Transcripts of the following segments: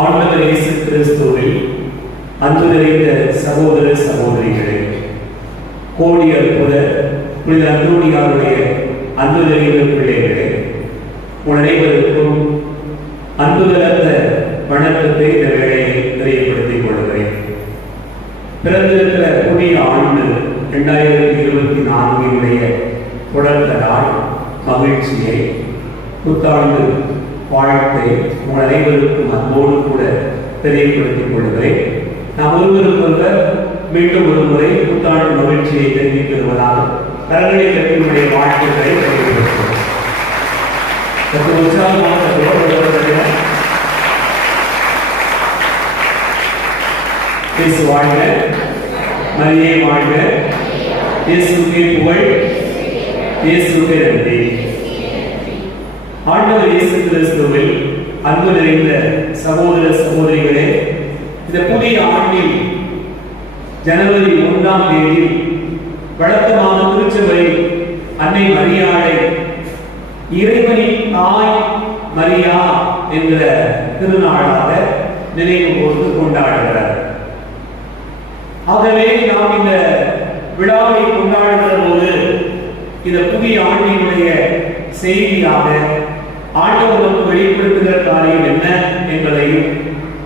ஆண்டவர் இயேசு கிறிஸ்துவில் அன்பு நிறைந்த சகோதர சகோதரிகளே கோடி அற்புத புனித அந்தோணியாருடைய அன்பு நிறைந்த பிள்ளைகளே உன் அனைவருக்கும் அன்பு கலந்த வணக்கத்தை இந்த வேளையை தெரியப்படுத்திக் கொள்கிறேன். பிறந்திருக்கிற புதிய ஆண்டு இரண்டாயிரத்தி இருபத்தி நான்கினுடைய தொடர்ந்த நாள் மகிழ்ச்சியை புத்தாண்டு வாழ்த்தை உங்கள் அனைவருக்கும் அன்போடு கூட தெரியப்படுத்திக் கொள்கிறேன். நாம் ஒருவருக்கொருவர் மீண்டும் ஒரு முறை புத்தாண்டு மகிழ்ச்சியை தெரிவித்து வருவதால் கரங்களை கட்டினுடைய வாழ்த்துக்களை தெரிவிக்கிறோம் சற்று இயேசு வாழ்க மரியே வாழ்க. இயேசுக்கே புகழ் இயேசுக்கே நன்றி. ஆண்டவர் இயேசு கிறிஸ்துவில் அன்பு நிறைந்த சகோதர சகோதரிகளே இந்த புதிய ஆண்டில் ஜனவரி ஒன்றாம் தேதி வழக்கமாக திருச்சபை அன்னை மரியாதை இறைவனின் தாய் மரியா என்ற திருநாளாக நினைவு கூர்ந்து கொண்டாடுகிறார். ஆகவே நாம் இந்த விழாவை கொண்டாடுகிற போது இந்த புதிய ஆண்டினுடைய செய்தியாக ஆண்டவர் நமக்கு வெளிப்படுத்துகிற காரியம் என்ன என்பதையும்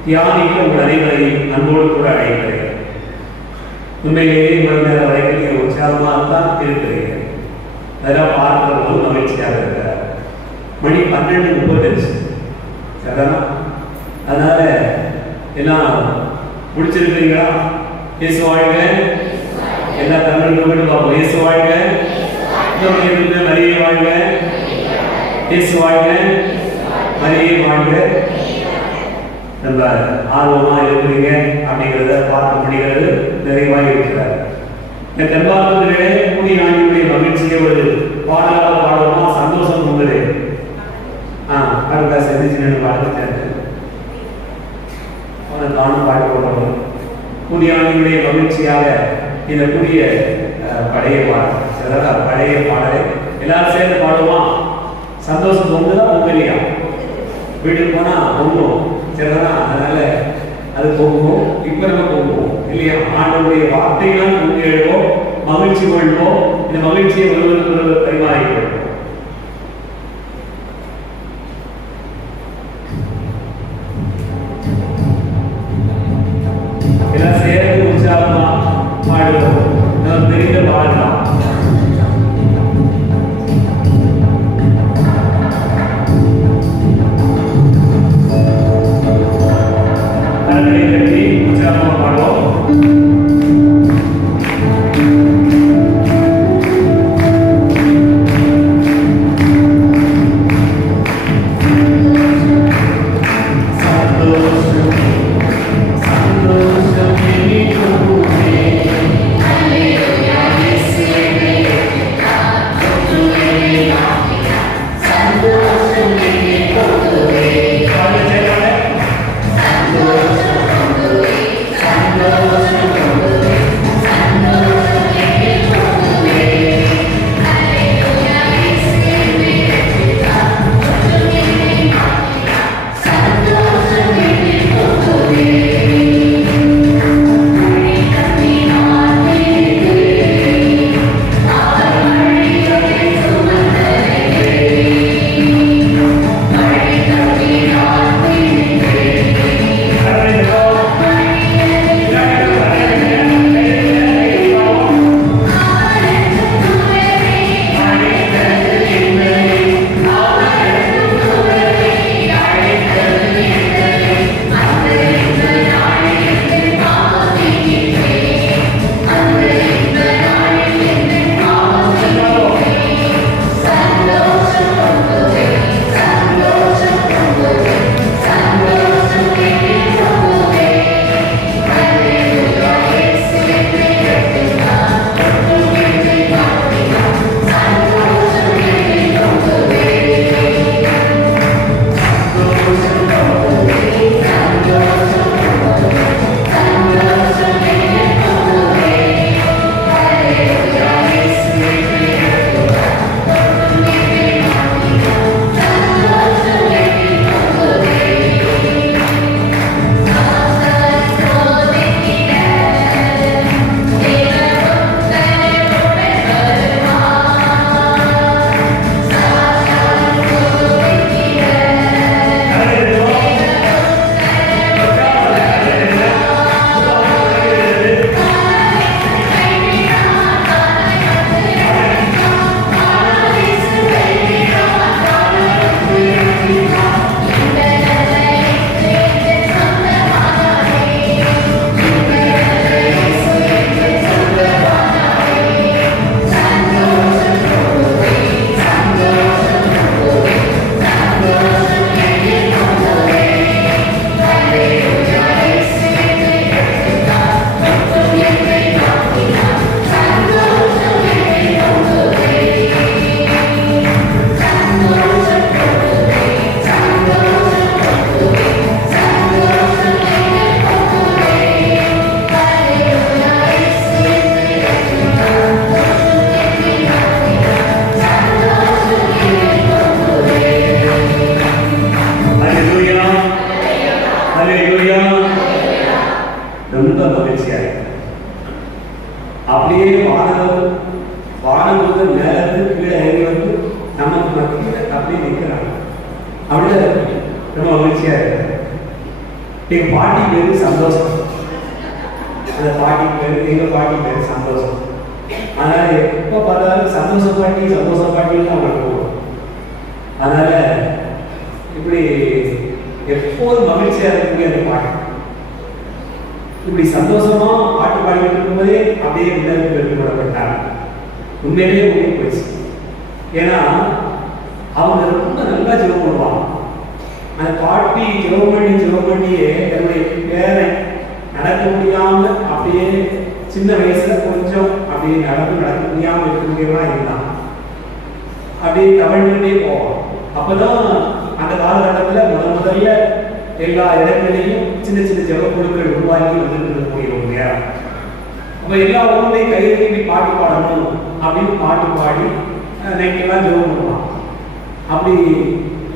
தியானிக்க உங்கள் அனைவரையும் அன்போடு கூட அழைக்கிறேன். உண்மையிலேயே இவ்வளவு நேரம் வரைக்கும் நீங்கள் உற்சாகமாக தான் இருக்கிறீர்கள் அதெல்லாம் பார்க்கிற போது மகிழ்ச்சியாக இருக்கிறார். மணி பன்னெண்டு முப்பத்தஞ்சு சரிதானா? அதனால எல்லாம் முடிச்சிருக்கிறீங்களா? இயேசு வாழ்க. எல்லா தமிழ் பார்ப்போம் இயேசு வாழ்க. நிறைய வாழ்க. இயேசு வாழ்க மரியே வாழ்க நம்ம ஆர்வமா இருக்கிறீங்க அப்படிங்கிறத பார்க்க முடிகிறது நிறைவாக இருக்கிறார் இந்த தென்பார்க்கத்திலே கூடிய ஆண்டினுடைய மகிழ்ச்சியை ஒரு பாடலாக பாடுவோமா சந்தோஷம் உங்களே ஆ அடுத்த செஞ்சு பாடுத்தேன் அவனை தானும் பாட்டு போடுறோம் கூடிய ஆண்டினுடைய மகிழ்ச்சியாக இந்த கூடிய பழைய பாடல் சிலர் பழைய பாடலை எல்லாரும் சேர்ந்து பாடுவோம்? சந்தோஷம் தான் உண்மையா வீட்டுக்கு போனா பொங்கும் சரிதான் அதனால அது போகும் இப்ப நம்ம போகும் இல்லையா? ஆண்டவருடைய வார்த்தைகளால் பொங்கி மகிழ்ச்சி கொள்வோம். இந்த மகிழ்ச்சியை ஒருவருக்கு ஒருவர் பரிமாறிக்கொள்வோம். ரொம்ப மகிழ்ச்சியாக இருக்கும் அப்படியே வானவர் வானவர்கள் மேலிருந்து கீழே இறங்கி வந்து நமக்கு மத்தியில் அப்படியே நிற்கிறாங்க அப்படியே ரொம்ப மகிழ்ச்சியாக இருக்கிறாங்க எங்க பாட்டி பேரு சந்தோஷம். அந்த பாட்டி பேரு எங்க பாட்டி பேரு சந்தோஷம். அதனால எப்போ பார்த்தாலும் சந்தோஷ பாட்டி சந்தோஷ பாட்டின்னு அவங்களுக்கு அதனால இப்படி எப்போது மகிழ்ச்சியாக இருக்கு அந்த பாட்டி. இப்படி சந்தோஷமா பாட்டு பாடிக்கிட்டு இருக்கும்போதே அப்படியே விண்ணப்பில் எடுத்துக்கொள்ளப்பட்டாங்க உண்மையிலேயே உயிர் போயிடுச்சு ஏன்னா அவங்க ரொம்ப நல்லா ஜெபம் பண்ணுவாங்க. அந்த பாட்டி ஜெபம் பண்ணி ஜெபம் பண்ணியே என்னுடைய பேரை நடக்க முடியாம அப்படியே சின்ன வயசுல கொஞ்சம் அப்படியே நடந்து நடக்க முடியாம இருக்க இருந்தான் அப்படியே தவழ்ந்துட்டே போவான் அப்பதான் அந்த எல்லா இடங்களிலையும் சின்ன சின்ன ஜெப குழுக்கள் உருவாக்கி வந்துட்டு போய் ஒரு நேரம் அப்ப எல்லா ஊர்லயும் கையெழுத்தி பாட்டு பாடணும் அப்படின்னு பாட்டு பாடி நைட்டெல்லாம் ஜெபம் பண்ணுவான் அப்படி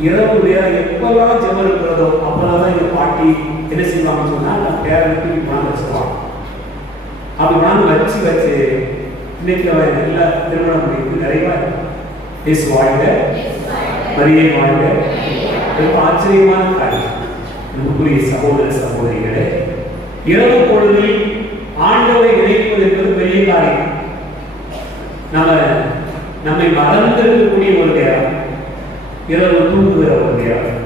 இரவு நேரம் எப்பெல்லாம் ஜெபம் இருக்கிறதோ அப்பெல்லாம் தான் இந்த பாட்டி என்ன செய்வாங்கன்னு சொன்னா நான் பேரனுக்கு இப்படி வச்சுருவான் அப்படி நான் வச்சு வச்சு இன்னைக்கு அவன் நல்ல திருமணம் முடிந்து நிறைவா இயேசு வாழ்க மரியை வாழ்க ரொம்ப ஆச்சரியமான காரியம். அன்புக்குரிய சகோதர சகோதரிகளே இரவு பொழுதில் ஆண்டவரை நினைப்பது என்பது பெரிய காரியம். நம்ம நம்மை மறந்திருக்கக்கூடிய ஒரு நேரம். இரவு தூங்குகிற ஒரு நேரம்.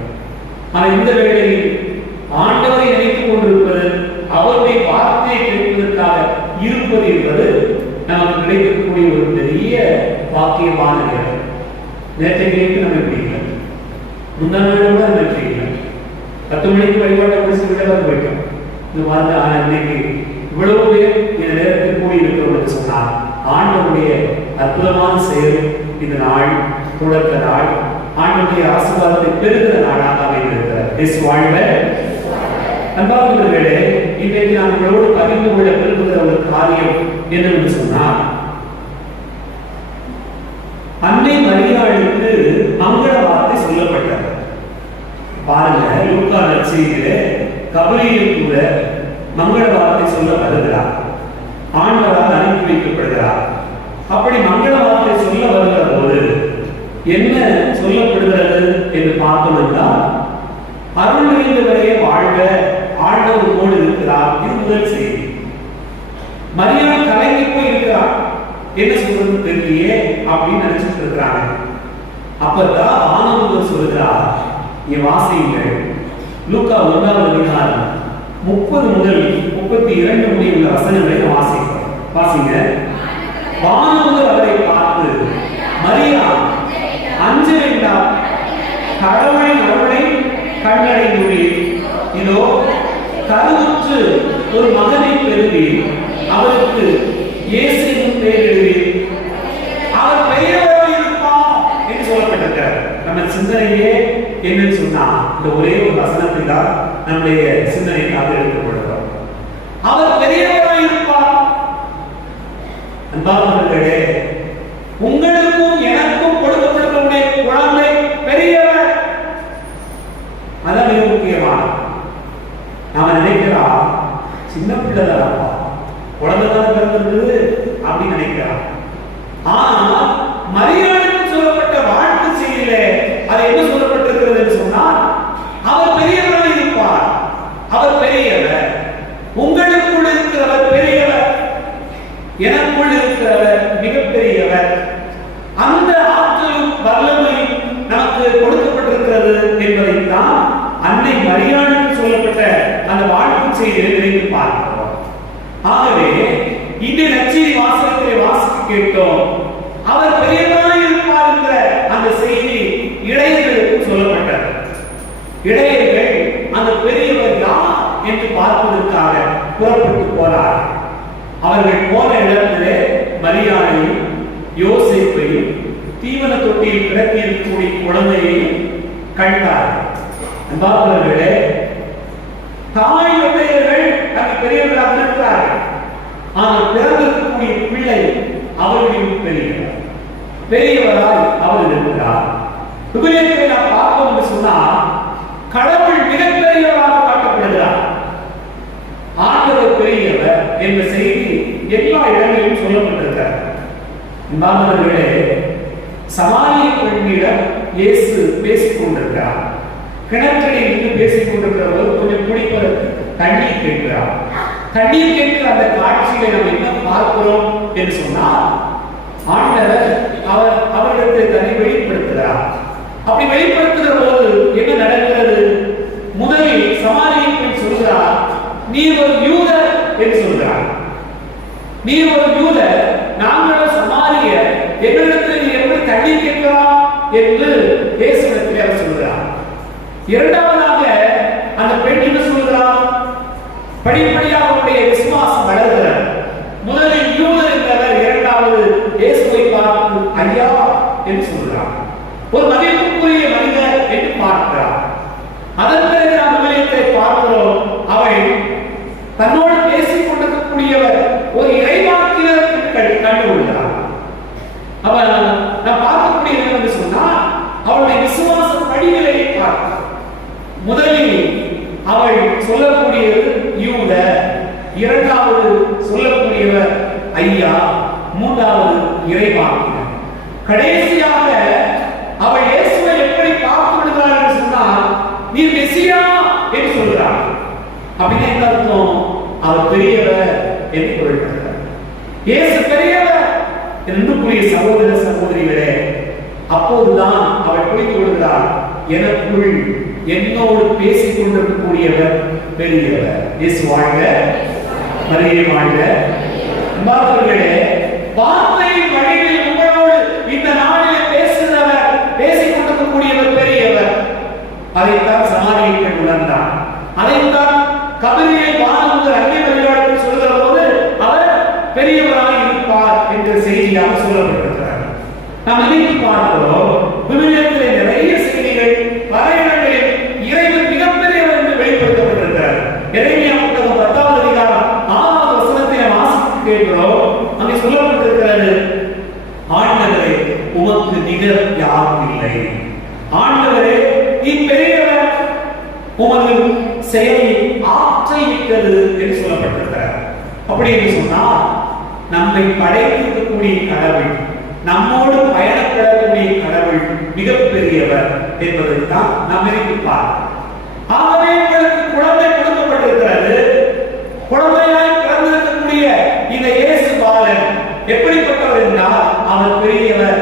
ஆனால் இந்த வேளையில் ஆண்டவரை நினைத்துக் கொண்டிருப்பது அவருடைய வார்த்தையை கேட்பதற்காக இருப்பது என்பது நமக்கு கிடைக்கக்கூடிய ஒரு பெரிய பாக்கியமான நேரம். நேற்றைக்கு நம்ம இப்படி இல்லை முந்தா கூட நம்ம பத்து மணிக்கு வழிபாட்டை முடிச்சு விட்டு வந்து போயிட்டோம். இந்த மாதிரி இன்னைக்கு இவ்வளவு பேர் இந்த நேரத்தில் கூடி இருக்கிறவங்களுக்கு சொன்னார் ஆண்டவருடைய அற்புதமான செயல் இந்த நாள் தொடக்க நாள் ஆண்டவுடைய ஆசீர்வாதத்தை பெறுகிற நாடாக அமைந்திருக்கிறார் இயேசு வாழ்க. அன்பார்ந்தவர்களே இன்றைக்கு நான் உங்களோடு பகிர்ந்து கொள்ள விரும்புகிற ஒரு காரியம் என்னவென்று சொன்னால் அன்னை மரியாளுக்கு மங்கள பாருங்க. லூக்கா நற்செய்தியிலே கபலியில் கூட மங்கள வார்த்தை சொல்ல வருகிறார் ஆண்டவரால் அனுப்பி வைக்கப்படுகிறார். அப்படி மங்கள வார்த்தை சொல்ல வருகிற போது என்ன சொல்லப்படுகிறது என்று பார்த்தோம் என்றால் அருள்மிகுந்தவரையே வாழ்க ஆண்டவர் போல் இருக்கிறார் இது முதல் செய்தி. மரியாதை கலங்கி போய் இருக்கிறார். என்ன சொல்றது தெரியலையே அப்படின்னு நினைச்சிட்டு இருக்கிறாங்க. அப்பதான் ஆனந்தர் சொல்கிறார் இங்கே வாசியுங்கள் லூக்கா ஒன்றாவது அதிகாரம் முப்பது முதல் முப்பத்தி இரண்டு முடிய உள்ள வசனங்களை வாசிப்போம் வாசிங்க வானவர் அவரை பார்த்து மரியா அஞ்ச வேண்டாம் கடவுளின் அருளை கண்டடைந்துள்ளீர் இதோ கருவுற்று ஒரு மகனை பெறுவீர் அவருக்கு இயேசு பெயர் எழுவீர் அவர் பெயரோடு இருப்பார் என்று சொல்லப்பட்டிருக்கிறார் நம்ம சிந்தனையே என்னன்னு சொன்னா இந்த ஒரே ஒரு வசனத்தை தான் நம்முடைய சிந்தனைக்காக எடுத்துக்கொள்கிறோம். அவர் பெரியவராய் இருப்பார். அன்பார்ந்தவர்களே உங்களுக்கும் எனக்கும் கொடுக்கப்படக்கூடிய குழந்தை பெரியவர். அதான் மிக முக்கியமான. நாம நினைக்கிறா சின்ன பிள்ளை தானப்பா குழந்தை தான் பிறந்திருக்குது அப்படின்னு நினைக்கிறான் ஆனா மரியாதை செய்தியிலே அது என்ன சொல்லப்பட்டிருக்கிறது என்று சொன்னால் அவர் பெரியவராக இருப்பார். அவர் பெரியவர். உங்களுக்குள் இருக்கிறவர் பெரியவர். எனக்கு இருக்கிறவர் மிகப்பெரியவர் அந்த ஆற்றலும் வல்லமையும் நமக்கு கொடுக்கப்பட்டிருக்கிறது என்பதைத்தான் அன்னை மரியாதைக்கு சொல்லப்பட்ட அந்த வாழ்க்கை செய்தியை நினைத்து பார்க்கிறோம் ஆகவே இந்த நச்செய்தி வாசகத்தை வாசிக்க கேட்டோம் அவர் பெரியவராய் இருப்பார் என்ற அந்த செய்தி இளைஞர்களுக்கு சொல்லப்பட்டது இளைஞர்கள் அந்த பெரியவர் யார் என்று பார்ப்பதற்காக புறப்பட்டு போனார் அவர்கள் போன இடத்திலே மரியாதையும் யோசிப்பையும் தீவன தொட்டியில் கிடக்கி இருக்கக்கூடிய குழந்தையை கண்டார். அன்பார்ந்தவர்களே தாய் உடையவர்கள் அங்கு பெரியவர்களாக இருக்கிறார்கள் ஆனால் பிறந்திருக்கக்கூடிய பிள்ளை அவர்களின் பெரியவர். பெரியவரால் அவர் இருக்கிறார். விபரீதத்தை நாம் பார்ப்போம் என்று சொன்னால் கடவுள் மிகப்பெரியவராக காட்டப்படுகிறார். ஆண்டவர் பெரியவர் என்ற செய்தி எல்லா இடங்களிலும் சொல்லப்பட்டிருக்கிறார் மாணவர்களே சமாரிய பெண்ணிடம் இயேசு பேசிக் கொண்டிருக்கிறார் கிணற்றடி நின்று பேசிக் கொண்டிருக்கிற போது கொஞ்சம் குடிப்பதற்கு தண்ணீர் கேட்கிறார். தண்ணீர் கேட்கிற அந்த காட்சியை நம்ம என்ன பார்க்கிறோம் என்று சொன்னால் ஆண்டவர் அவர் அவரிடத்தை தன்னை வெளிப்படுத்துகிறார். அப்படி வெளிப்படுத்துகிற போது என்ன நடக்கிறது? முதலில் சமாரிய பெண் சொல்கிறார் நீ ஒரு யூதர் என்று சொல்கிறார். நீ ஒரு யூதர் நாங்கள் சமாரிய எங்களிடத்தில் நீ எப்படி தண்ணி கேட்கலாம் என்று இயேசுவிடத்தில் அவர் சொல்கிறார் இரண்டாவதாக அந்த பெண் என்ன சொல்கிறார் படிப்படியாக அவருடைய விசுவாசம் வளர்கிறார் முதலில் யூதர் என்றவர் இரண்டாவது இயேசுவை பார்த்து ஐயா என்று சொல்கிறார் ஒரு மதிப்புக்குரிய மனிதர் என்று பார்க்கிறார் அதன் பிறகு அந்த விடயத்தை பார்க்கிறோம் அவள் தன்னோடு பேசிக் கொண்டிருக்கக்கூடியவர் ஒரு இறைவாக்கினர் என்று கண்டு- கண்டுகொள்கிறார் அவள் நான் பார்க்கக்கூடிய என்று சொன்னா அவளுடைய விசுவாச படிநிலையை பார்க்கிறார் முதலில் அவள் சொல்லக்கூடியது யூத இரண்டாவது சொல்லக்கூடியவர் ஐயா மூன்றாவது இறைவாக்கினர் கடைசியாக அவர் இயேசுவை எப்படி பார்த்து விடுகிறார் என்று சொன்னால் நீ மெசியா என்று சொல்கிறார். அப்படின்னு என்ன அர்த்தம்? அவர் பெரியவர் என்று பொருள்படுகிறார் இயேசு பெரியவர் என்று சகோதர சகோதரிகளே அப்போதுதான் அவர் புரிந்து கொள்கிறார் எனக்குள் என்னோடு பேசிக் கொண்டிருக்கக்கூடியவர் பெரியவர். இயேசு வாழ்க மரியை வாழ்க. அன்பார்ந்தவர்களே வார்த்தையின் வழியில் உங்களோடு இந்த நாளிலே பேசுகிறவர் பேசிக் பெரியவர். அதைத்தான் சமாதிகள் உணர்ந்தார். அதைத்தான் கபிரியை வாழ்ந்து அந்நிய மரியாதைக்கு சொல்கிற போது அவர் பெரியவராக இருப்பார் என்ற செய்தியாக சொல்லப்பட்டிருக்கிறார் நாம் இன்னைக்கு பார்க்கிறோம் விவிலியத்திலே நிறைய செய்திகள் பல இடங்களில் இறைவன் மிகப்பெரியவர் என்று வெளிப்படுத்தப்பட்டிருக்கிறார் இறைமையா புத்தகம் பத்தாவது அதிகாரம் ஆறாவது வசனத்தை நாம் வாசித்து கேட்கிறோம். அங்கே சொல்லப்பட்டிருக்கிறது ஆண்டவரே உமக்கு நிகர் யாரும் இல்லை. ஆண்டவரே இப்பெரியவர் உமது செயலில் ஆற்றை விட்டது என்று சொல்லப்பட்டிருக்கிறார். அப்படி என்று சொன்னால் நம்மை படைத்திருக்கக்கூடிய கடவுள் நம்மோடு பயணப்படக்கூடிய கடவுள் மிகப்பெரியவர் என்பதை தான் நாம் நினைப்பார் ஆகவே உங்களுக்கு குழந்தை கொடுக்கப்பட்டிருக்கிறது. குழந்தையாய் பிறந்திருக்கக்கூடிய இந்த இயேசு பாலன் எப்படிப்பட்டவர் என்றால் அவர் பெரியவர்.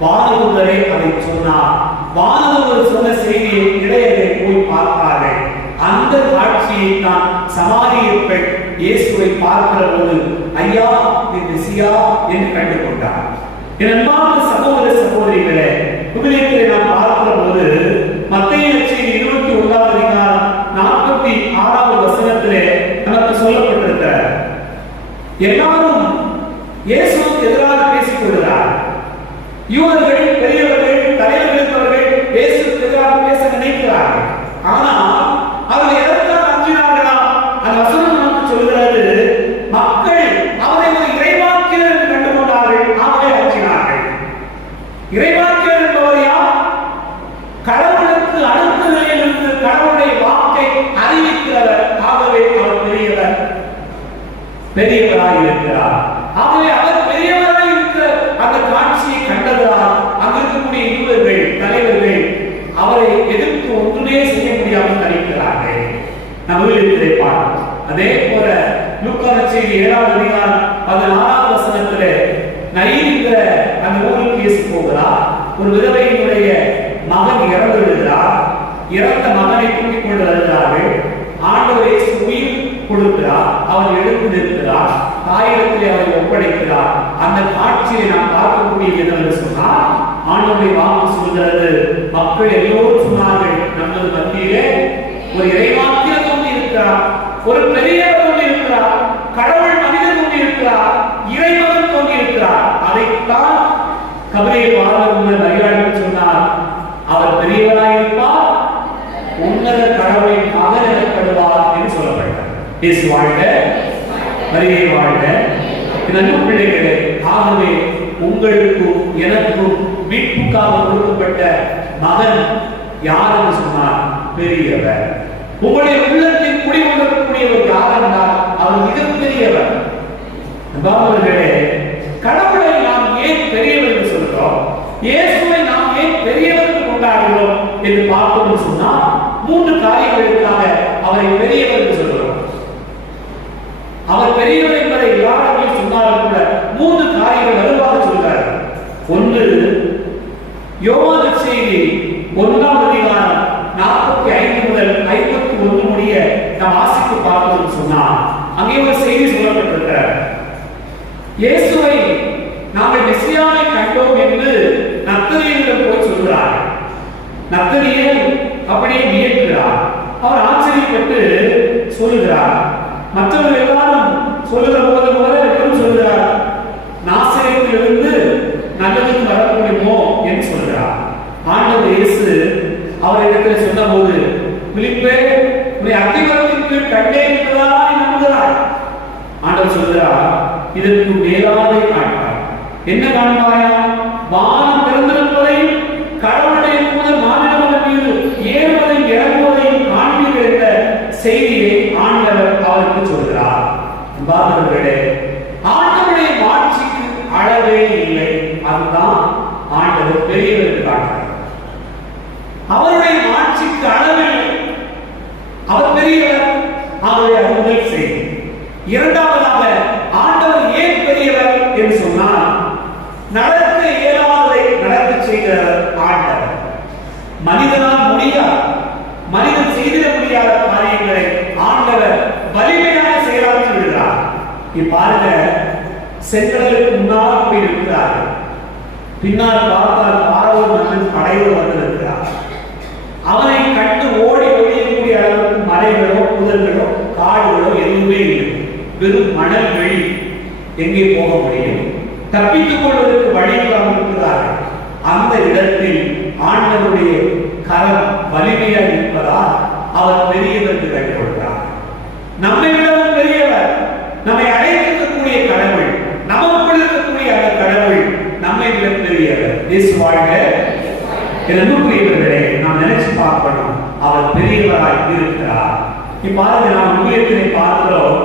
வானதூதரை அதை சொன்னார். வானதூதர் சொன்ன செய்தியை இடையரை போய் பார்த்தார்கள் அந்த காட்சியை தான் சமாரிய பெண் இயேசுவை பார்க்கிற போது ஐயா நீ சியா என்று கண்டு கொண்டார் என் அன்பார்ந்த சகோதர சகோதரிகளே விவிலியத்தை நாம் பார்க்கிற போது மத்திய செய்தி இருபத்தி ஒன்றாவது அதிகாரம் நாற்பத்தி ஆறாவது வசனத்திலே நமக்கு சொல்லப்பட்டிருந்த எல்லாரும் இயேசுக்கு எதிராக பேசிக் கொள்கிறார் இவர்கள் பெரிய பேச நினைக்கிறார்கள் ஆனால் அவர்கள் எதற்காக அஞ்சினார்களா அந்த வசனம் நமக்கு சொல்கிறது மக்கள் அவரை ஒரு இறைவாக்கினர் என்று கண்டுகொண்டார்கள் ஆகவே அஞ்சினார்கள் இறைவாக்கினர் என்பவர் யார் கடவுளுக்கு அடுத்த நிலையில் இருந்து கடவுளுடைய வாக்கை அறிவிக்கிறவர் ஆகவே அவர் பெரியவர் பெரியவராய் இருக்கிறார் ஆகவே அவர் பெரியவராய் இருக்கிற அந்த காட்சியை கண்டதால் அங்க இருக்கக்கூடிய யூதர்கள் தலைவர்கள் அவரை எதிர்த்து ஒன்றுமே செய்ய முடியாமல் தனிக்கிறார்கள் நம்ம இதை பார்க்கிறோம் அதே போல லூக்கான செய்தி ஏழாவது அதிகாரம் பதினாறாவது வசனத்திலே நயின்கிற அந்த ஊருக்கு இயேசு போகிறார். ஒரு விதவையினுடைய மகன் இறந்து விடுகிறார் இறந்த மகனை தூக்கிக் கொண்டு வருகிறார்கள். ஆண்டவர் இயேசு உயிர் கொடுக்கிறார். அவர் எழுந்து நிற்கிறார் தாயிடத்திலே அவரை ஒப்படைக்கிறார். அந்த காட்சியை நாம் பார்க்கக்கூடியது என்னவென்று சொன்னால் ஆண்டவரை வாக்கு சொல்கிறது. மக்கள் எல்லோரும் சொன்னார்கள் நமது மத்தியிலே ஒரு இறைவாக்கியர் இருக்கிறார். ஒரு பெரியவர் தோன்றியிருக்கிறார் கடவுள் மனிதன் தோன்றியிருக்கிறார் இறைவன் தோன்றியிருக்கிறார் அதைத்தான் கபிலை வாழ்ந்த மரியாதை சொன்னார். அவர் பெரியவராயிருப்பார் உன்னத கடவுளின் மகன் எனப்படுவார் என்று சொல்லப்பட்டார். இயேசு வாழ்க மரியை வாழ்க. என் பிள்ளைகளே ஆகவே உங்களுக்கும் எனக்கும் மீட்புக்காக கொடுக்கப்பட்ட மகன் யார் என்று சொன்னார்? பெரியவர். உங்களுடைய உள்ளத்தில் குடிகொண்டிருக்கக்கூடியவர் யார் என்றால் அவர் மிகப்பெரியவர். அன்பார்ந்தவர்களே கடவுளை நாம் ஏன் பெரியவர் என்று சொல்கிறோம் இயேசுவை நாம் ஏன் பெரியவர் என்று கொண்டாடுகிறோம் என்று பார்த்தோம்னு சொன்னால் மூன்று காரியங்களுக்காக அவரை பெரியவர் என்று சொல்கிறோம் அவர் பெரியவர் என்பதை யாருமே சொன்னாலும் கூட மூன்று காரியங்கள் வலுவாக சொல்கிறார் ஒன்று யோவான செய்தி ஒன்றாவது அதிகாரம் நாற்பத்தி ஐந்து முதல் ஐம்பத்தி ஒன்று முடிய நாம் வாசித்து பார்த்தோம்னு சொன்னால் அங்கே ஒரு செய்தி சொல்லப்பட்டிருக்கிறார் இயேசுவை நாங்கள் மெசியாவை கண்டோம் என்று நத்தனியிடம் போய் சொல்கிறார் நத்தனியல் அப்படியே வியக்கிறார் அவர் ஆச்சரியப்பட்டு சொல்லுகிறார் மற்றவர்கள் எல்லாரும் சொல்லுகிற போது போல இவரும் நாசிரியத்தில் இருந்து நல்லதுக்கு வர முடியுமோ என்று சொல்கிறார் ஆண்டவர் இயேசு சொல்லும் போது பிலிப்பே உன்னை அத்திமரத்திற்கு கண்டே என்பதா நம்புகிறார் ஆண்டவர் சொல்கிறார் இதற்கு மேலாதை காண்பார் என்ன காண்பாயா வானம் திறந்திருப்பதையும் கடவுளுடைய முதல் மாநிலம் மீது ஏறுவதையும் இறங்குவதையும் காண்பீர்கள் என்ற செய்தியை ஆண்டவர் அவருக்கு சொல்கிறார் அன்பார்ந்தவர்களே ஆண்டவருடைய மாட்சிக்கு அளவே இல்லை அதுதான் ஆண்டவர் பெரியவர் என்று காட்டுகிறார் அவருடைய மாட்சிக்கு அளவில்லை அவர் பெரியவர் அவருடைய முதல் செய்தி இரண்டாவதாக ஆண்டவர் ஏன் பெரியவர் என்று சொன்னால் நடக்க இயலாததை நடக்க செய்கிற ஆண்டவர் மனிதனால் முடியாது மனிதன் செய்திட முடியாத காரியங்களை ஆண்டவர் வலிமையாக செயலாற்றி விடுகிறார் இப்ப பாருங்க செங்கடலுக்கு முன்னால் போய் இருக்கிறார்கள் பின்னால் பார்த்தால் பார்வோர் மன்னன் படையோடு வந்திருக்கிறார். அவனை கண்டு ஓடி ஒழியக்கூடிய அளவுக்கு மலைகளோ புதல்களோ காடுகளோ எதுவுமே இல்லை. வெறும் மணல் வழி எங்கே போக முடியும்? தப்பித்துக் கொள்வதற்கு வழி இல்லாமல் இருக்கிறார்கள். அந்த இடத்தில் ஆண்டவருடைய கரம் வலிமையாக இருப்பதால் அவர் பெரியவர் என்று கண்டுகொள்கிறார் நம்மை விடவும் பெரியவர். நம்மை அடைத்து கடவுள் நமக்குள் இருக்கக்கூடிய அந்த கடவுள் நம்மை விட பெரியவர் இயேசு வாழ்க அன்புக்குரியவர்களே நாம் நினைச்சு பார்க்கணும் அவர் பெரியவராய் இருக்கிறார். இப்பாருங்க நாம் ஊழியத்தினை பார்க்கிறோம்.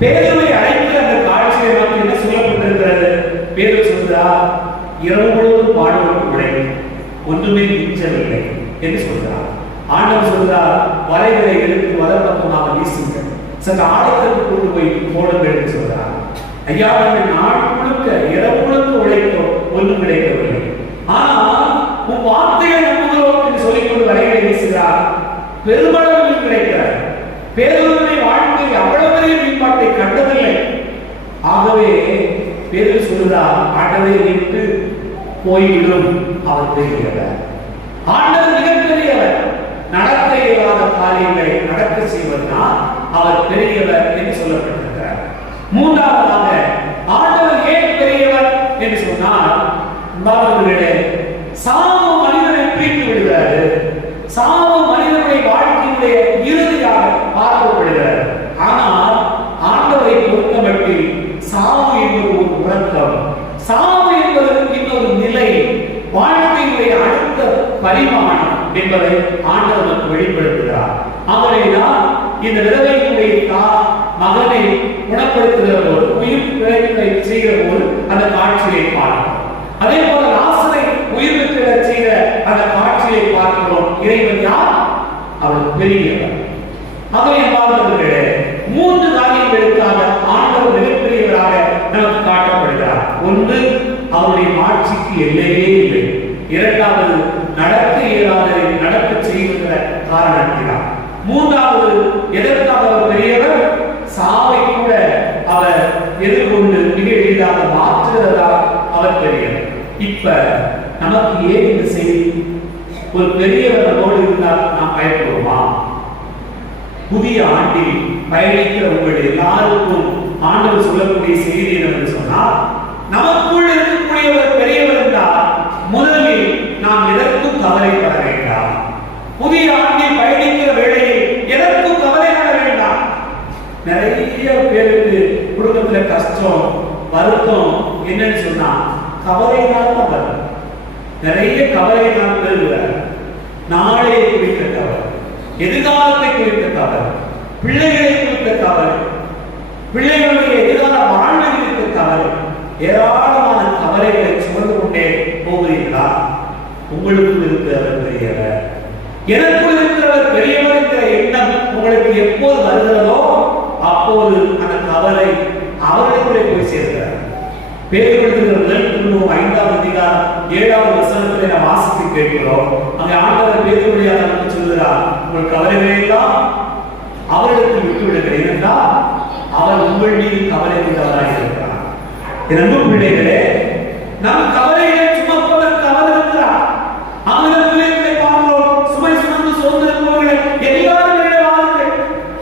பேதுவை அழைத்து அந்த காட்சியை நமக்கு என்ன சொல்லப்பட்டிருக்கிறது? பேரு சொல்றா இரவு முழுவதும் பாடுபட்டு உழைக்கும். ஒன்றுமே மிஞ்சவில்லை என்று சொல்கிறார் ஆண்டவர் சொல்கிறார் எழுத்து எடுத்து வலப்பக்கமாக வீசுங்க சற்று ஆழத்திற்கு கொண்டு போய் போடுங்கள் என்று சொல்றார் ஐயா அவர்கள் நாள் முழுக்க இரவு முழுக்க உழைப்பு ஒன்றும் கிடைக்கவில்லை. ஆனால் உன் வார்த்தையை நம்புகிறோம் என்று சொல்லிக்கொண்டு வரைகளை வீசுகிறார். பெருமளவில் கிடைக்கிறார். பேருடைய வாழ்க்கை அவ்வளவு பெரிய மேம்பாட்டை கண்டதில்லை. ஆகவே பேரு சொல்கிறார் ஆண்டவரை விட்டு போய்விடும். அவர் தெரிகிறார் ஆண்டவர் மிகப்பெரியவர். நடக்க இயலாத காரியங்களை நடக்க செய்வதனால் அவர் பெரியவர் என்று சொல்லப்பட்டிருக்கிறார். மூன்றாவதாக ஆண்டவர் என்று சொன்னால் அன்பார்ந்தவர்களே சாவு மனிதனை பிரித்து விடுகிறாரு. சாவு மனிதனுடைய வாழ்க்கையினுடைய இறுதியாக பார்க்கப்படுகிறார். ஆனால் ஆண்டவரை பொறுத்தமட்டில் சாவு என்பது ஒரு உறக்கம் சாவு என்பது இன்னொரு நிலை வாழ்க்கையினுடைய அடுத்த பரிமாணம் என்பதை ஆண்டவர் நமக்கு வெளிப்படுத்துகிறார். தான் இந்த விதவையினுடைய தா- மகனை குணப்படுத்துகிற போது உயிர் செய்கிற போது அந்த அதே போல லாசரை உயிர் பெற்ற செய்த அந்த காட்சியை பார்க்கிறோம். இறைவன் யார்? அவர் பெரியவர். ஆகவே அன்பார்ந்தவர்களே மூன்று காரியங்களுக்காக ஆண்டவர் மிகப்பெரியவராக நமக்கு காட்டப்படுகிறார். ஒன்று அவருடைய மாட்சிக்கு எல்லையே இல்லை. இரண்டாவது நடக்க இயலாததை நடக்க செய்கின்ற காரணத்தினார் மூன்றாவது எதற்காக அவர் பெரியவர் சாவை கூட அவர் எதிர்கொண்டு மிக எளிதாக மாற்றுகிறதால் அவர் பெரியவர் இப்ப நமக்கு ஏன் இந்த செய்தி? ஒரு பெரியவர் நம்மோடு இருந்தால் நாம் பயப்படுவோமா? புதிய ஆண்டில் பயணிக்கிற உங்கள் எல்லாருக்கும் ஆண்டவர் சொல்லக்கூடிய செய்தி என்னவென்று சொன்னால் நமக்குள் இருக்கக்கூடியவர் பெரியவர் என்றால் முதலில் நாம் எதற்கும் கவலைப்பட வேண்டாம். புதிய ஆண்டில் பயணிக்கிற வேளையில் எதற்கும் கவலைப்பட வேண்டாம். நிறைய பேருக்கு குடும்பத்துல கஷ்டம் வருத்தம் என்னன்னு சொன்னா கவலையினால் தான் நிறைய நிறைய கவலையினால் பெறுகிறார் நாளையை குறித்த கவலை. எதிர்காலத்தை குறித்த கவலை. பிள்ளைகளை குறித்த கவலை. பிள்ளைகளுடைய எதிர்கால பாருங்கள் ஏராளமான கவலைகளை சுமந்து கொண்டே போகிறீர்களா? உங்களுக்குள் இருக்கிறவர் பெரியவர் எனக்குள் இருக்கிறவர் பெரியவர் என்ற எண்ணம் உங்களுக்கு எப்போது வருகிறதோ அப்போது அந்த கவலை அவர்களுக்குள்ளே போய் சேர்கிறார் பேர்களுக்கு முதல் திரும்பவும் ஐந்தாவது அதிகாரம் ஏழாவது வசனத்திலே நாம் வாசித்து கேட்கிறோம். அங்கே ஆண்டவர் பேர்களுடைய நமக்கு சொல்கிறார் உங்கள் கவலைகளை எல்லாம் அவர்களுக்கு விட்டுவிடுங்கள். ஏனென்றால் அவர் உங்கள் மீது கவலை கொண்டவராக இருக்கிறார் என் அன்பு பிள்ளைகளே நம் கவலைகளை சுமப்பதற்கு அவர் இருக்கிறார் அவர் பிள்ளைகளை பார்க்கிறோம் சுமை சுமந்து சோர்ந்திருப்பவர்கள் எல்லாரும் என்னிடம் வாருங்கள்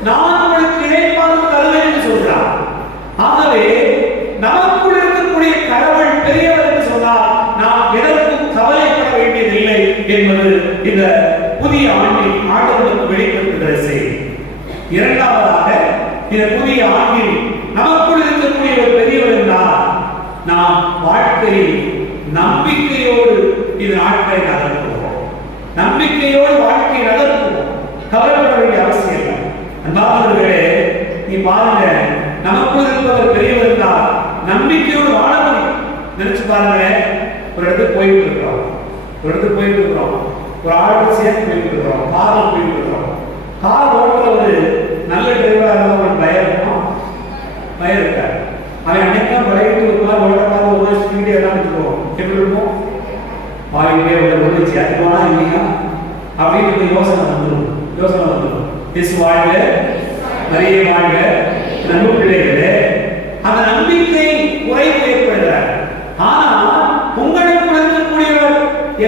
நான் உங்களுக்கு இணைப்பாக தருவேன் என்று சொல்கிறார் ஆகவே நமக்குள் இருக்கக்கூடிய கடவுள் பெரியவர் என்று சொன்னால் நாம் எதற்கும் கவலைப்பட வேண்டியதில்லை என்பது இந்த புதிய ஆண்டில் ஆண்டவருக்கு வெளிப்படுத்துகிற செய்தி இரண்டாவதாக இந்த புதிய ஆண்டில் நமக்குள் இருக்கக்கூடிய ஒரு பெரியவர் என்றால் நாம் வாழ்க்கையில் நம்பிக்கையோடு இந்த நாட்களை நகர்த்துவோம் நம்பிக்கையோடு வாழ்க்கையை நகர்த்துவோம் கவலைப்பட வேண்டிய அவசியம் இல்லை அன்பானவர்களே நீ பாருங்க நமக்குள் இருப்பவர் பெரியவர் என்றால் நம்பிக்கையோடு வாழ முடியும் நினைச்சு பாருங்க ஒரு இடத்துக்கு போயிட்டு இருக்கிறோம் ஒரு இடத்துக்கு போயிட்டு இருக்கிறோம் ஒரு ஆளுக்கு சேர்த்து போயிட்டு இருக்கிறோம் காரில் போயிட்டு இருக்கிறோம் கார் ஒரு நல்ல டிரைவராக இருந்தால் ஒரு பயம் இருக்கும்? பயம் இருக்காது. அவன் அன்னைக்கு பழகிட்டு ஒரு மாதிரி ஓட்ட மாதிரி ஒரு ஸ்பீடே எல்லாம் எப்படி இருக்கும்? வாயிலே உள்ள ஒரு சேர்த்துவானா இல்லையா? அப்படின்னு யோசனை வந்துடும் யோசனை வந்துடும் இஸ் வாழ்க நிறைய வாழ்க பிள்ளைகளே அந்த நம்பிக்கை குறைவு ஏற்படுகிறார் ஆனால் உங்களுக்கு இருக்கக்கூடியவர்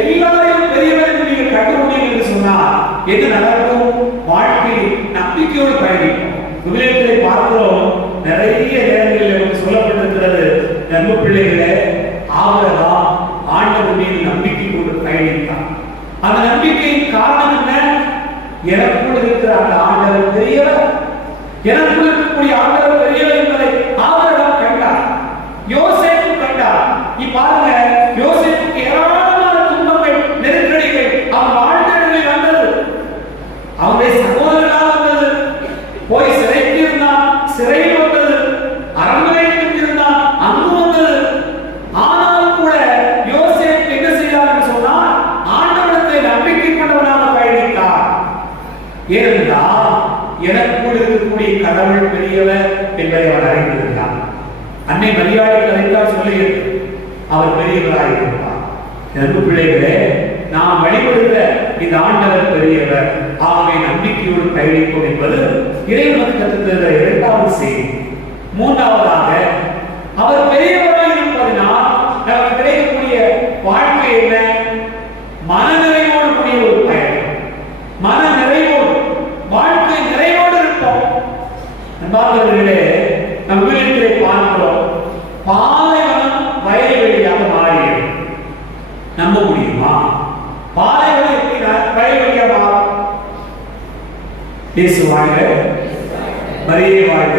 எல்லாரையும் பெரியவர் என்று நீங்கள் கண்டுபிடிங்க என்று சொன்னால் எது நடக்கும் வாழ்க்கையில் நம்பிக்கையோடு பயணிக்கும் விவிலியத்திலே பார்க்கிறோம் நிறைய நேரங்களில் நமக்கு சொல்லப்பட்டிருக்கிறது நண்பு பிள்ளைகளே ஆபிரகாம் ஆண்டவர் மீது நம்பிக்கை கொண்டு பயணித்தார் அந்த நம்பிக்கையின் காரணம் என்ன எனக்குள் இருக்கிற அந்த ஆண்டவர் பெரியவர் எனக்குள் இருக்கக்கூடிய ஆண்டவர் பெரியவர் என்பதை ஆபிரகாம் கண்டார் யோசேப்பு கண்டார் நீ பாருங்க யோசேப்புக்கு ஏராளமான துன்பங்கள் நெருக்கடிகள் அவன் வாழ்ந்த இடங்களில் வந்தது அவனுடைய சகோதரர்களால் வந்தது போய் சிறைக்கு இருந்தான் சிறையில் வந்தது அரண்மனைக்கு இருந்தான் அங்கு வந்தது ஆனாலும் கூட யோசேப் என்ன செய்தார் என்று சொன்னால் ஆண்டவனத்தை நம்பிக்கை கொண்டவனாக பயணித்தார் ஏனென்றால் எனக்குள் இருக்கக்கூடிய கடவுள் பெரியவர் என்பதை அவன் அறிந்திருந்தான் அன்னை மரியாதை கதைத்தால் சொல்லுகிறது அவர் பெரியவராக இருப்பார் அன்பு பிள்ளைகளே நாம் வழிபடுகிற இந்த ஆண்டவர் பெரியவர் ஆகவே நம்பிக்கையோடு பயணிப்போம் என்பது இறைவனுக்கு கற்றுத்தருகிற இரண்டாவது செய்தி. மூன்றாவதாக அவர் பெரியவராக இருப்பதனால் நமக்கு கிடைக்கக்கூடிய வாழ்க்கை என்ன மனநிறைவோடு கூடிய ஒரு பயணம் மன நிறைவோடு வாழ்க்கை நிறைவோடு இருப்போம் அன்பார்ந்தவர்களே நம் வீட்டிலே பார்க்கிறோம் பாலைவனம் வயல்வெளியாக மாறியது நம்ப முடியுமா பாலைவனம் எப்படி ந- வயல்வெளியாக மாறும் இயேசு வாழ்க மரியே வாழ்க.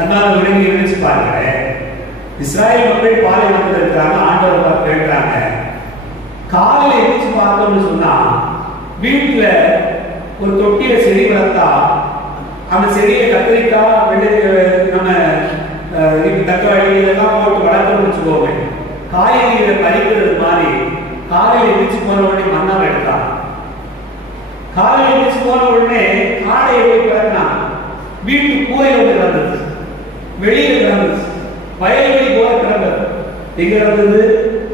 அதனால விளங்கி நினைச்சு பாருங்க. இஸ்ராயல் மக்கள் பாலைவனத்தில் இருக்கிறாங்க ஆண்டவர் பார்த்து கேட்கிறாங்க. காலையில எந்திரிச்சு பார்த்தோம்னு சொன்னா வீட்டுல ஒரு தொட்டியில செடி வளர்த்தா அந்த செடியை கத்திரிக்காய் வெள்ளை நம்ம தக்காளி இதெல்லாம் போட்டு வளர்க்கணும்னு வச்சுக்கோங்க காய்கறிகளை பறிக்கிறது மாதிரி காலையில் எந்திரிச்சு போன உடனே மண்ணாவை எடுத்தாங்க காலையில் எந்திரிச்சு போன உடனே காடையை போய் பிறந்தாங்க வீட்டு கூரை வந்து கிடந்தது வெளியே கிடந்தது வயல்வெளி போல கிடந்தது. எங்க கிடந்தது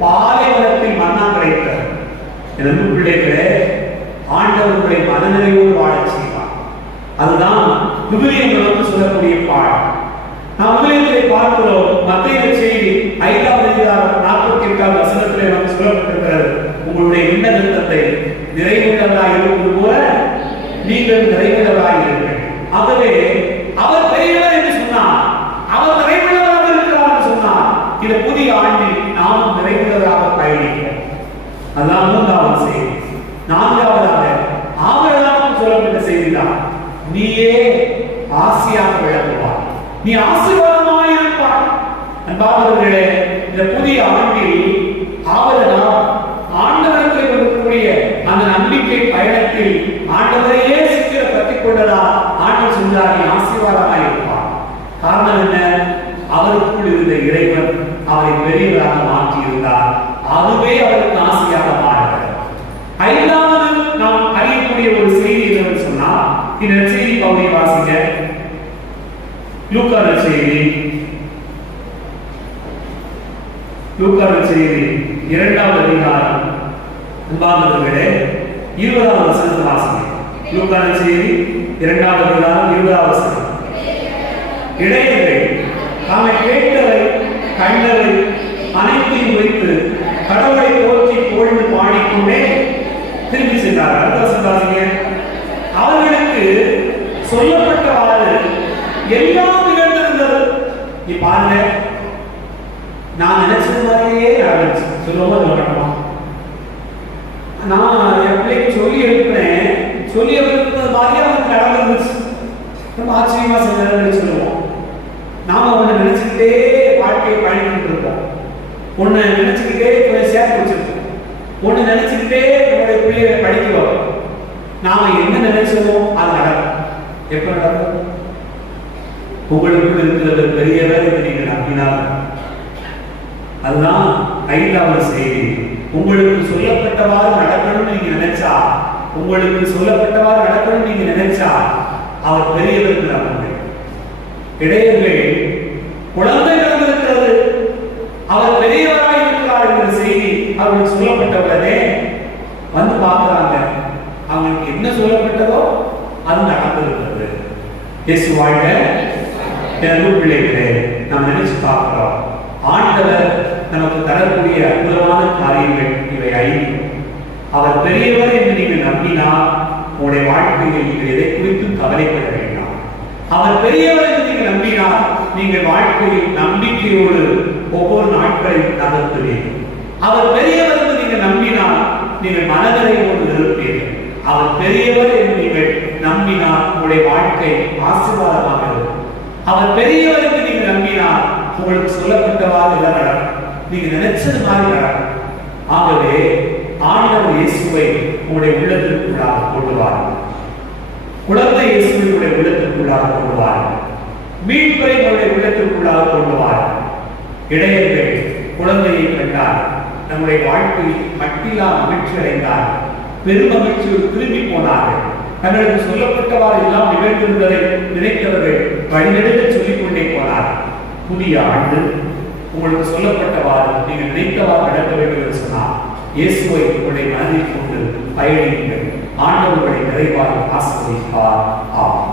பாலைவனத்தில் மண்ணா கிடைக்கிறது எனக்கு பிள்ளைகளே ஆண்டவர்களை மனநிலையோடு வாழச் செய்வார். அதுதான் விவிலியங்கள் வந்து சொல்லக்கூடிய பாடம் நாம் விபிலியத்தை பார்க்கிறோம். மத்திய செய்தி ஐந்தாவது அதிகாரம் நாற்பத்தி எட்டாவது வசனத்திலே நமக்கு சொல்லப்பட்டிருக்கிறது உங்களுடைய விண்ணகத்தை நிறைவுள்ளவராய் இருப்பது போல நீங்கள் நிறைவுள்ளவராய் இருங்கள் ஆகவே அவர் பெரியவர் என்று சொன்னார் அவர் நிறைவுள்ளவராக இருக்கிறார் என்று சொன்னார் இந்த புதிய ஆண்டில் நாம் நிறைவுள்ளவராக பயணிக்கிறோம் அதான் மூன்றாவது செய்தி நான்காவதாக ஆவரலாம் சொல்லப்பட்ட செய்திதான் நீயே ஆசியாக விளங்குவார் நீ ஆசீர்வாதமாய் இருப்பாய் அன்பானவர்களே இந்த புதிய ஆண்டில் ஆவரலாம் ஆண்டவருக்கு இருக்கக்கூடிய அந்த நம்பிக்கை பயணத்தில் ஆண்டவரையே சிக்கிர பற்றிக் கொண்டதா ஆண்டவர் சொன்னார் நீ ஆசீர்வாதமாய் இருப்பார் காரணம் என்ன அவருக்குள் இருந்த அவரை பெரியவராக மாற்றி இருந்தார் அதுவே அவருக்கு ஆசையாக மாறுகிறது ஐந்தாவது நாம் அறியக்கூடிய ஒரு செய்தி என்னவென்று சொன்னால் இந்த செய்தி பகுதியை வாசிக்க லூக்கான செய்தி. லூக்கான செய்தி. இரண்டாவது அதிகாரம். அன்பார்ந்தவர்களே இருபதாவது வசனத்தை வாசிங்க. லூக்கான செய்தி இரண்டாவது அதிகாரம் இருபதாவது வசனம். இடையர்கள் தாங்கள் கேட்டவை கண்டவை அனைத்தையும் வைத்து கடவுளை போற்றி புகழ்ந்து பாடிக்கொண்டே திரும்பி சென்றார் அடுத்த வசனம் வாசிங்க. அவர்களுக்கு சொல்லப்பட்டவாறு எல்லா நீ பாருங்க. நான் நினைச்சது மாதிரியே நடந்துச்சு அது சொல்லணுமா நான் என் பிள்ளைக்கு சொல்லி எழுப்பினேன் சொல்லி எழுப்பினது மாதிரியே அவனுக்கு நடந்துருந்துச்சு ரொம்ப ஆச்சரியமா செஞ்சதுன்னு சொல்லுவோம். நாம ஒண்ணு நினைச்சுக்கிட்டே வாழ்க்கையை பயணிக்கிட்டு இருப்போம். ஒண்ணு நினைச்சுக்கிட்டே கொஞ்சம் சேர்த்து வச்சிருப்போம். ஒண்ணு நினைச்சுக்கிட்டே நம்முடைய பிள்ளைகளை படிக்க வைப்போம். நாம என்ன நினைச்சோமோ அது நடக்கும். எப்போ நடக்கும்? உங்களுக்குள் இருக்கிறது. பெரியவர் என்று நீங்கள் நம்பினால். அதுதான் ஐந்தாவது செய்தி. உங்களுக்கு சொல்லப்பட்டவாறு நடக்கணும்னு நீங்க நினைச்சா உங்களுக்கு சொல்லப்பட்டவாறு நடக்கணும்னு நீங்க நினைச்சா அவர் பெரியவர் நம்புங்க இடையர்கள் குழந்தை நடந்திருக்கிறது அவர் பெரியவராக இருக்கிறார் என்ற செய்தி அவர்களுக்கு சொல்லப்பட்டவுடனே வந்து பார்க்கிறாங்க. அவங்களுக்கு என்ன சொல்லப்பட்டதோ அது நடந்திருக்கிறது. இயேசு வாழ்க அன்பு பிள்ளைகளே நாம் நினைச்சு பார்க்கிறோம். ஆண்டவர் நமக்கு தரக்கூடிய அற்புதமான காரியங்கள் இவை ஐந்து. அவர் பெரியவர் என்று நீங்கள் நம்பினால் உங்களுடைய வாழ்க்கையில் நீங்கள் எதை குறித்தும் கவலைப்பட வேண்டாம். அவர் பெரியவர் என்று நீங்கள் நம்பினால் நீங்கள் வாழ்க்கையில் நம்பிக்கையோடு ஒவ்வொரு நாட்களையும் நகர்த்துவீர்கள். அவர் பெரியவர் என்று நீங்கள் நம்பினால் நீங்கள் கொண்டு இருப்பீர்கள். அவர் பெரியவர் என்று நீங்கள் நம்பினால் உங்களுடைய வாழ்க்கை ஆசீர்வாதமாக அவர் பெரியவர் என்று நீங்கள் நம்பினால் உங்களுக்கு சொல்லப்பட்டவாறு இல்லை நடக்கும் நீங்க நினைச்சது மாதிரி நடக்கும். ஆகவே ஆண்டவர் இயேசுவை உங்களுடைய உள்ளத்திற்குள்ளாக கொள்ளுவார் குழந்தை இயேசுவை உங்களுடைய உள்ளத்திற்குள்ளாக கொள்ளுவார் மீன்பை மீட்பை உங்களுடைய உள்ளத்திற்குள்ளாக கொள்ளுவார் இடையர்கள் குழந்தையை கண்டார் நம்முடைய வாழ்க்கையில் மட்டில்லா மகிழ்ச்சி அடைந்தார் பெருமகிழ்ச்சியோடு திரும்பி போனார்கள். தங்களுக்கு சொல்லப்பட்டவாறு எல்லாம் நிகழ்ந்திருந்ததை நினைத்தவர்கள் வழிநெடுக சொல்லிக் கொண்டே போனார்கள் புதிய ஆண்டு உங்களுக்கு சொல்லப்பட்டவாறு நீங்கள் நினைத்தவாறு நடக்க வேண்டும் என்று சொன்னார். இயேசுவை உங்களுடைய மனதில் கொண்டு பயணிங்கள் ஆண்டவர்களை நிறைவாக ஆசிர்வதிப்பார். ஆமாம்